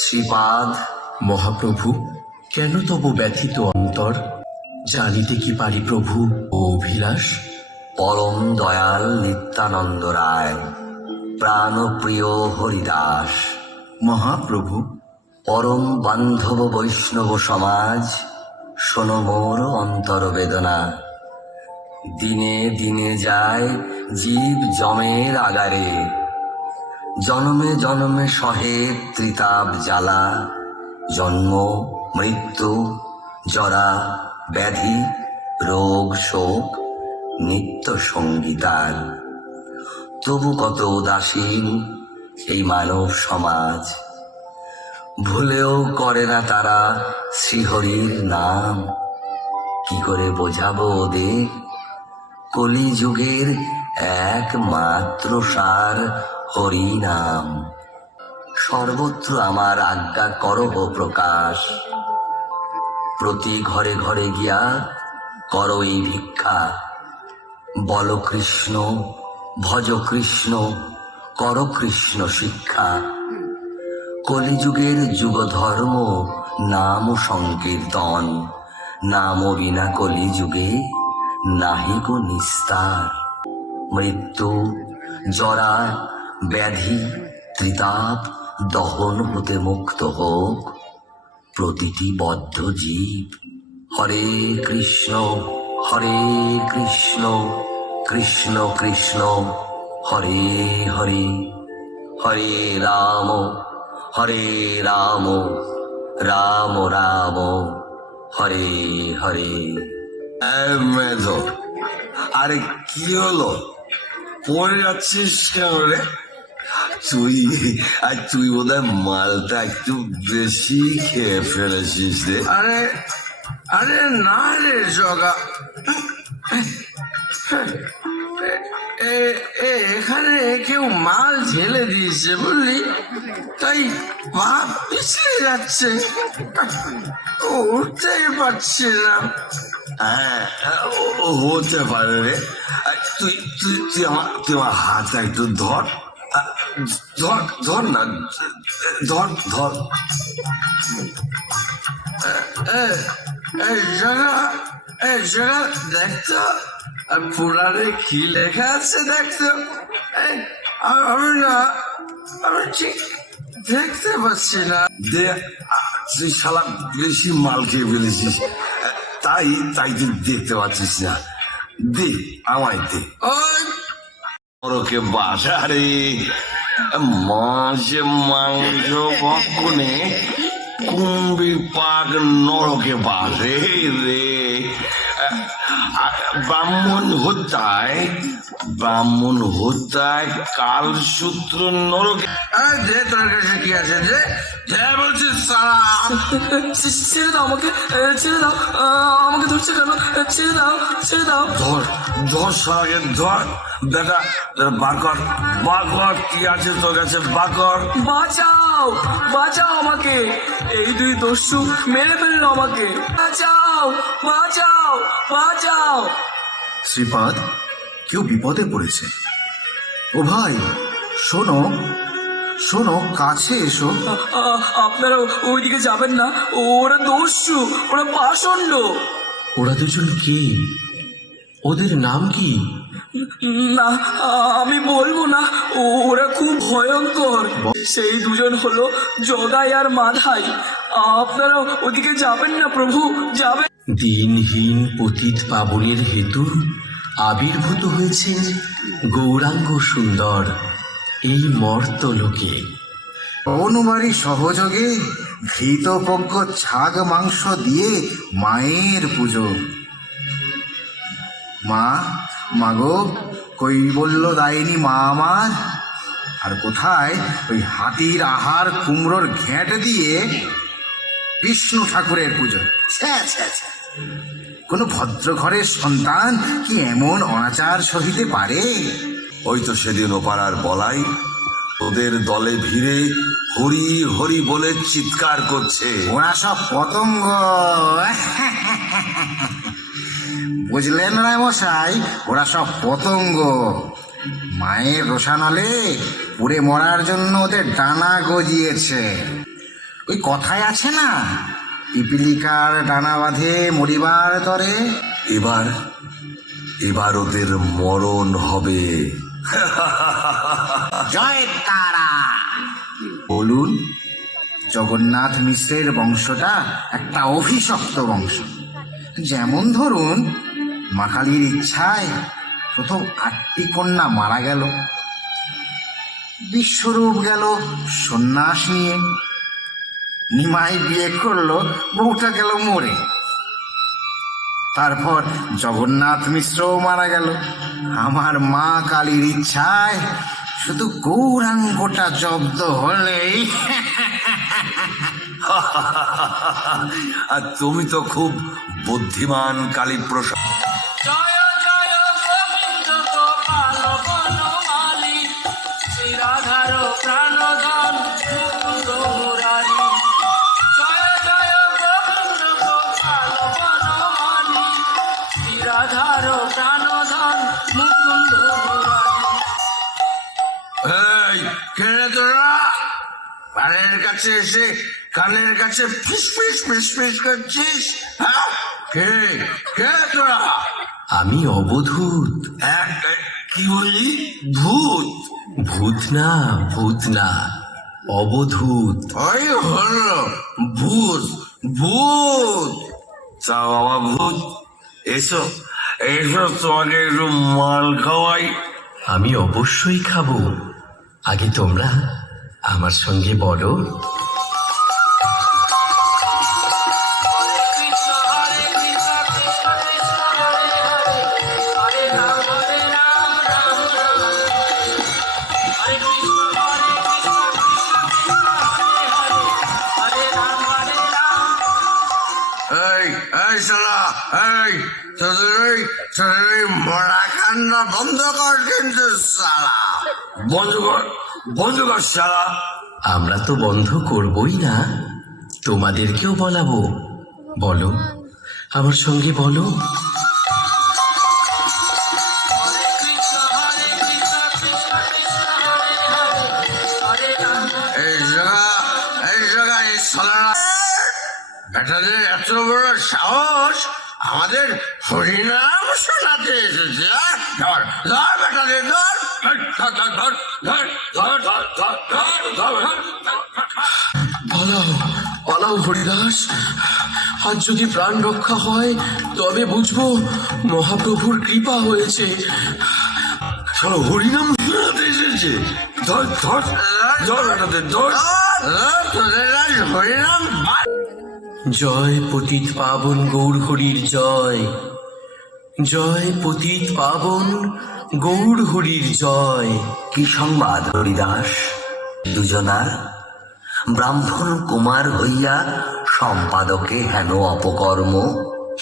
শ্রীপাদ। মহাপ্রভু, কেন তব ব্যথিত অন্তর? জানিতে কি পারি প্রভু ও অভিলাষ? পরম দয়াল নিত্যানন্দ রায়, প্রাণপ্রিয় হরিদাস। মহাপ্রভু, পরম বান্ধব বৈষ্ণব সমাজ, শোনো মোর অন্তর বেদনা। দিনে দিনে যায় জীব জমের আগারে, জনমে জনমে সহে ত্রিতাপ জ্বালা। জন্ম, মৃত্যু, জরা, ব্যাধি, রোগ, শোক নিত্য সঙ্গীতার। তবু কত উদাসীন এই মানব সমাজ, ভুলেও করে না তারা শ্রীহরির নাম। কি করে বোঝাবো ওদের কলিযুগের একমাত্র সার হরি নাম। সর্বত্র আমার আজ্ঞা করহ প্রকাশ, প্রতি ঘরে ঘরে গিয়া করো এই ভিক্ষা। বল কৃষ্ণ, ভজ কৃষ্ণ, কর কৃষ্ণ শিক্ষা। কলিযুগের যুগ ধর্ম নাম সংকীর্তন, নাম বিনা কলিযুগে নাহিক নিস্তার। মৃত্যু, জরা, ব্যাধি, ত্রিতাপ দহন হতে মুক্ত হোক প্রতিটি বদ্ধ জীব। হরে কৃষ্ণ, হরে কৃষ্ণ, কৃষ্ণ কৃষ্ণ হরে হরে, হরে রাম, হরে রাম, রাম রাম, হরে হরে। মেধো, আরে কি হলো? পড়ে যাচ্ছিস কেন রে? তুই বোধহয় মালটা একটু বেশি খেয়ে ফেলেছিস রে। আরে আরে না রে জগা, এখানে কেউ মাল ঢেলে দিয়েছে বুঝলি, তাই পা পিছলে যাচ্ছে, উঠতেই পারছি না। হ্যাঁ, হতে পারে রে। তুই তুই তুই আমার হাতটা একটু ধর, ধর ধর না, ধর ধর। জগা, জগা দেখতো পুরাণে কি লেখা আছে দেখতো। আমি না, আমি ঠিক দেখতে পাচ্ছি না। দে, তুই শালা বেশি মাল খেয়ে ফেলেছিস, তাই তাই তুই দেখতে পাচ্ছিস না। দে, আমায় দে। ওই নরকে বাসা রে, মাছে মাংস ভক্ষণে কুম্ভি পাক নরকে বাসে রে। ব্রাহ্মণ হত্যায় কালসূত্র নরকে। যে তোর কাছে কি আছে যে, যে বলছিস সারা। ছেড়ে দাও আমাকে, ছেড়ে দাও, আমাকে ধরছে কেন? ছেড়ে দাও, ছেড়ে দাও। ধর ধর সারাকে ধর, বেটা বার কর, বার কর, কি আছে তোর কাছে বার কর। বাঁচাও, বাঁচাও আমাকে, এই দুই দস্যু মেরে ফেললো আমাকে। বাঁচাও, বাঁচাও, বাঁচাও। শ্রীপাদ, কেউ বিপদে পড়েছে। ও ভাই, শোনো শোনো, কাছে এসো। আপনারা ওইদিকে যাবেন না, ওরা দস্যু, ওরা পাষণ্ড। ওরা দুজন কে? ওদের নাম কি? না, আমি বলবো না, ওরা খুব ভয়ঙ্কর। সেই দুজন হলো জগাই আর মাধাই। আপনারা ওদিকে যাবেন না প্রভু, যাবেন। দিনহীন পতিত পাবনের হেতু আবির্ভূত হয়েছেন গৌরাঙ্গ সুন্দর এই মর্তলোকে। অনুমারী সহযোগে ঘৃতপজ্ঞ ছাগ মাংস দিয়ে মায়ের পুজো। মা, মাগো, কৈবল্য দায়িনী মা আমার। আর কোথায় ওই হাতির আহার কুমড়োর ঘেঁট দিয়ে বিষ্ণু ঠাকুরের পুজো। ছ্যা ছ্যা ছ্যা, কোনো ভদ্র ঘরের সন্তান কি এমন অনাচার সহিতে পারে? ওই তো সেদিন ওপাড়ার বলাই ওদের দলে ভিড়ে হরি হরি বলে চিৎকার করছে। ওরা সব পতঙ্গ। বুঝলেন রায় মশাই, ওরা সব পতঙ্গ। মায়ের রোষানলে পুড়ে মরার জন্য ওদের ডানা গজিয়েছে। ওই কথায় আছে না, পিপিলিকার ডানা বাঁধে মরিবার তরে। এবার এবার ওদের মরণ হবে। জয় তারা। বলুন, জগন্নাথ মিশ্রের বংশটা একটা অভিশপ্ত বংশ। যেমন ধরুন, মা কালীর ইচ্ছায় প্রথম 8টি কন্যা মারা গেল, বিশ্বরূপ গেল সন্ন্যাস নিয়ে, নিমাই বিয়ে করলো, বউটা গেল মরে। তারপর জগন্নাথ মিশ্রও মারা গেল। আমার মা কালীর ইচ্ছায় শুধু গৌরাঙ্গটা জব্দ হলেই আর তুমি তো খুব বুদ্ধিমান কালীপ্রসাদ। জয় জয় গোবিন্দ গোপাল বনমালী, শ্রীরাধার প্রাণধন মুকুন্দ মুরারি। জয় জয় গোবিন্দ গোপাল বনমালী, শ্রীরাধার প্রাণধন মুকুন্দ মুরারি। এই কেড়ে তোরা কানের কাছে এসে কানের কাছে ফিস ফিস ফিস ফিস করছিস? হ্যাঁ, কে কে তোরা? আমি অবধূত। কি বললি? ভূত? ভূত না, ভূত না, অবধূত। ওই হলো ভূত, ভূত। তা বাবা ভূত, এসো এসো, তোমাকে একটু মাল খাওয়াই। আমি অবশ্যই খাবো। আগে তোমরা আমার সঙ্গে বলো। কৃষ্ণ হরে কৃষ্ণ কৃষ্ণ কৃষ্ণ হরে হরে, হরে রাম রাম রাম। হরে কৃষ্ণ হরে কৃষ্ণ কৃষ্ণ কৃষ্ণ হরে হরে, হরে রাম রাম। এই শালা, তোদের মরা কান্না বন্ধ কর, কিন্তু শালা বন্ধ কর শালা। আমরা তো বন্ধ করবই না, তোমাদেরকেও বলাবো। বলো, আমার সঙ্গে বলো। কৃষ্ণ হরে কৃষ্ণ কৃষ্ণ কৃষ্ণ হরে হরে, হরে রাম। এই জায়গা এই শালারা বেটাদের এত বড় সাহস আমাদের হরিনাম শোনাতে এসেছে। ধর ধর বেটাদের ধর ধর ধর ধর ধর ধর ধর ধর ধর। পালাও পালাও হরিদাস, আজ যদি প্রাণ রক্ষা হয় তবে বুঝবো মহাপ্রভুর কৃপা হয়েছে। চলো, হরিনাম শোনাতে এসেছে। ধর ধর ধর বেটাদের ধর। তোদের আজ হরিনাম। জয় পতিত পাবন গৌর হরির জয়, জয় পতিত পাবন গৌর হরির জয়। কি সংবাদ হরিদাস? দুজনার ব্রাহ্মণ কুমার হইয়া সম্পাদকে হেন অপকর্ম।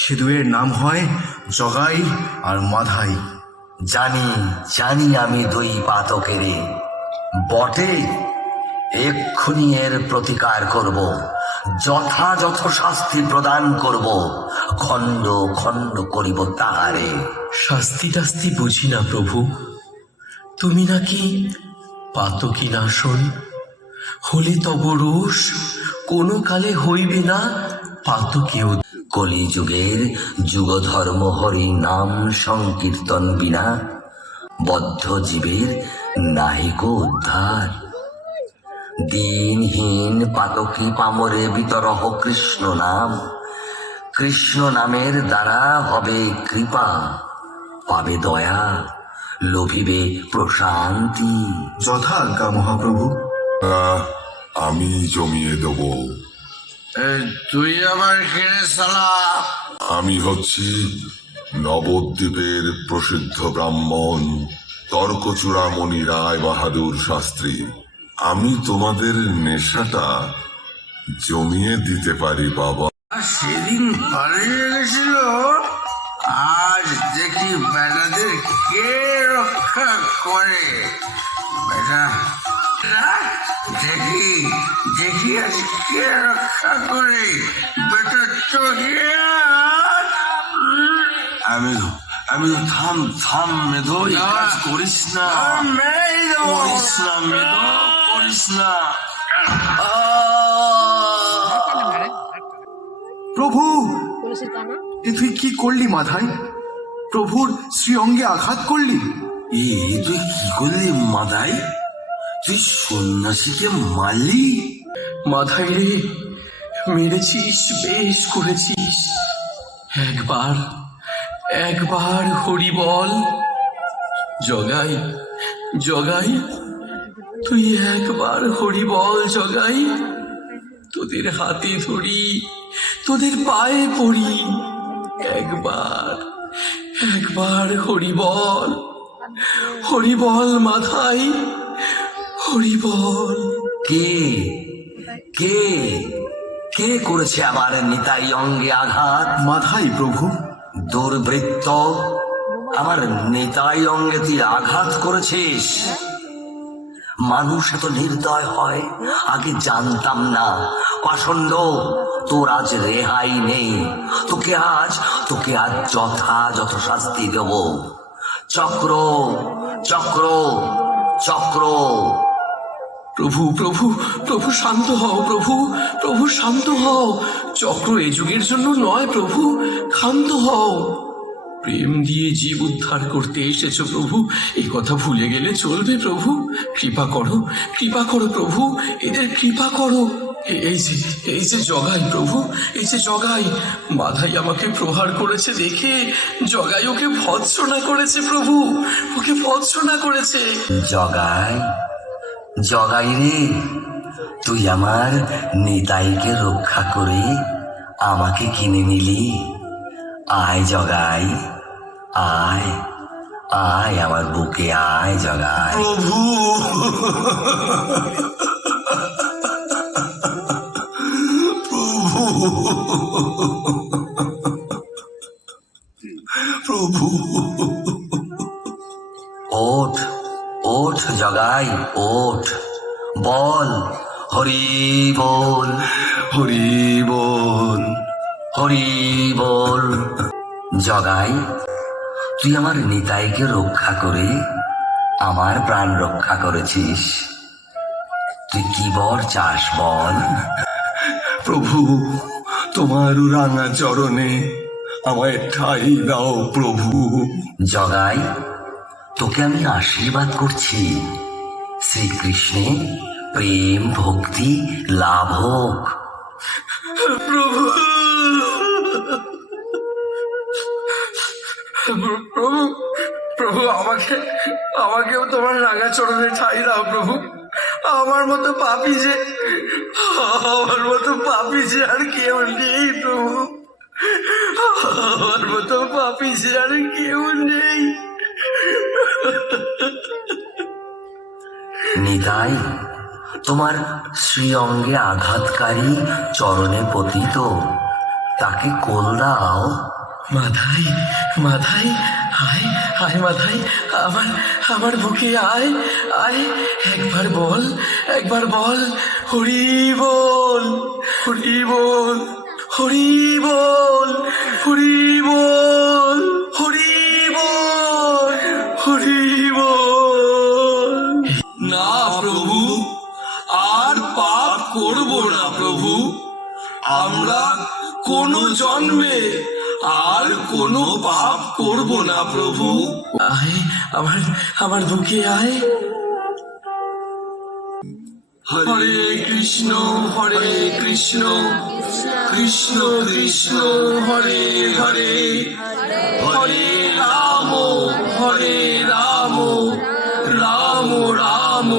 সে দুয়ের নাম হয় জগাই আর মাধাই। জানি জানি আমি দুই পাতকেরে, বটে এক্ষুনি এর প্রতিকার করব, যথাযথ শাস্তি প্রদান করব, খণ্ড খণ্ড করিব তাহারে। শাস্তি টাস্তি বুঝি না প্রভু, তুমি নাকি পাতকি নাশন, হলে তব রোষ কোনো কালে হইবে না পাতকেও। কলিযুগের যুগধর্ম হরি নাম সংকীর্তন বিনা বদ্ধ জীবের নাহিক উদ্ধার। দিনহীন পাতকী পামরে বিতরহ কৃষ্ণ নাম, কৃষ্ণ নামের দ্বারা হবে কৃপা, পাবে দয়া, লোভিবে প্রশান্তি। যথাজ্ঞা মহাপ্রভু। আমি জমিয়ে দেব। তুই আবার কেড়ে শালা? আমি হচ্ছি নবদ্বীপের প্রসিদ্ধ ব্রাহ্মণ তর্কচূড়ামণি রায় বাহাদুর শাস্ত্রী। আমি তোমাদের নেশাটা জমিয়ে দিতে পারি বাবা। সেদিন পালিয়ে গেছিল, আজ দেখি বেটাদের কে রক্ষা করে। বেটা দেখি দেখি আজ কে রক্ষা করে। বেটা চোখে আমি থাম থাম মেধো, কাজ করিস না, করিস না মেধো, করিস না। প্রভু, এ তুই কি করলি মাথায়? প্রভুর শ্রীঅঙ্গে আঘাত করলি? এ তুই কি করলি মাদাই? তুই সন্ন্যাসীকে মারলি? মাথায় রে, মেরেছিস, বেশ করেছিস। একবার একবার হরি বল। জগাই, জগাই, তুই একবার হরি বল জগাই। তোদের হাতে ধরি, তোদের পায়ে পড়ি। একবার একবার হরি বল, হরি বল মাথায়, হরি বল। কে কে কে করেছে আবার নিতাই অঙ্গে আঘাত? মাথায় প্রভু। দুর্বৃত্ত, আমার নিতাই অঙ্গে তুই আঘাত করেছিস? মানুষ এত নির্দয় হয় আগে জানতাম না। পাষণ্ড, তোর আজ রেহাই নেই। তোকে আজ যথাযথ শাস্তি দেব। চক্র চক্র চক্র। প্রভু প্রভু প্রভু শান্ত হও, প্রভু প্রভু শান্ত হও। চক্র এ যুগের জন্য নয় প্রভু, ক্ষান্ত হও। প্রেম দিয়ে জীব উদ্ধার করতে এসেছো প্রভু, এই কথা ভুলে গেলে চলবে প্রভু? কৃপা করো, কৃপা করো প্রভু, এদের কৃপা করো। এই যে জগাই প্রভু, এই যে জগাই। মাধাই আমাকে প্রহার করেছে দেখে জগাই ওকে ভৎসনা করেছে প্রভু, ওকে ভৎসনা করেছে। জগাই, জগাই রে, তুই আমার নিতাইকে রক্ষা করে আমাকে কিনে নিলি। আয় জগাই, আয় আয় আমার বুকে আয় জগাই। প্রভু প্রভু ওঠ ওঠ জগাই, ওঠ, বল হরি বল, হরি বল, হরি বল। জগাই, তুই আমার নিতাইকে রক্ষা করে আমার প্রাণ রক্ষা করেছিস। তুই কি বর চাস বল? প্রভু, তোমার রাঙা চরণে আমায় ঠাই দাও প্রভু। জগাই, তোকে আমি আশীর্বাদ করছি, শ্রীকৃষ্ণে প্রেম ভক্তি লাভ হোক। প্রভু প্রভু প্রভু, আমাকেও তোমার রাঙা চরণে ঠাই দাও প্রভু। আমার মতো পাপী যে আর কেউ নেই প্রভু, আমার মতো পাপী যে আর কেউ নেই। নিতাই, তোমার শ্রীঅঙ্গে আঘাতকারী চরণে পতিত, তাকে কোল দাও। মাধাই, মাধাই, আয় আয় মাধাই, আমার বুকে আয় আয়। একবার বল, একবার বল, হরি বল, হরি বল, হরি বল, হরি বল, হরি বল, হরি বল। না প্রভু, আর পাপ করব না প্রভু। আমরা কোনো জন্মে আর কোনো পাপ করব না প্রভু। আয় আমার বুকে আয়। হরে কৃষ্ণ, হরে কৃষ্ণ, কৃষ্ণ কৃষ্ণ হরে হরে, হরে রাম, রাম রাম,